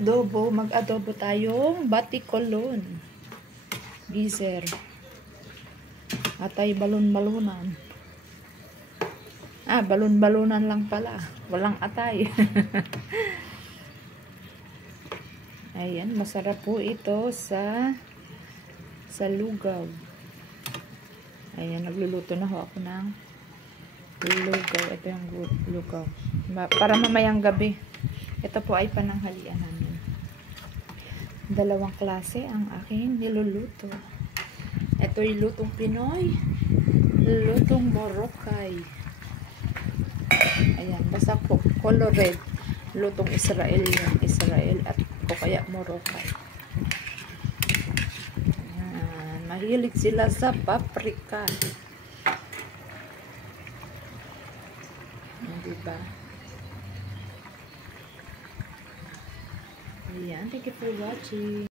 adobo, mag-adobo tayong batikolon. Gizer. Atay balon-balunan. Balon-balunan lang pala. Walang atay. Ayan, masarap po ito sa lugaw. Ayan, nagluluto na ho ako ng lugaw. Ito yung lugaw. Para mamayang gabi. Ito po ay pananghalian namin. Dalawang klase ang aking niluluto. Ito yung lutong Pinoy. Lutong Boracay. Ayan, basta po color red. Lutong Israel yan. Israel at o kaya Boracay. Ayan, mahilig sila sa paprika. Diba? Ayan, thank you for watching.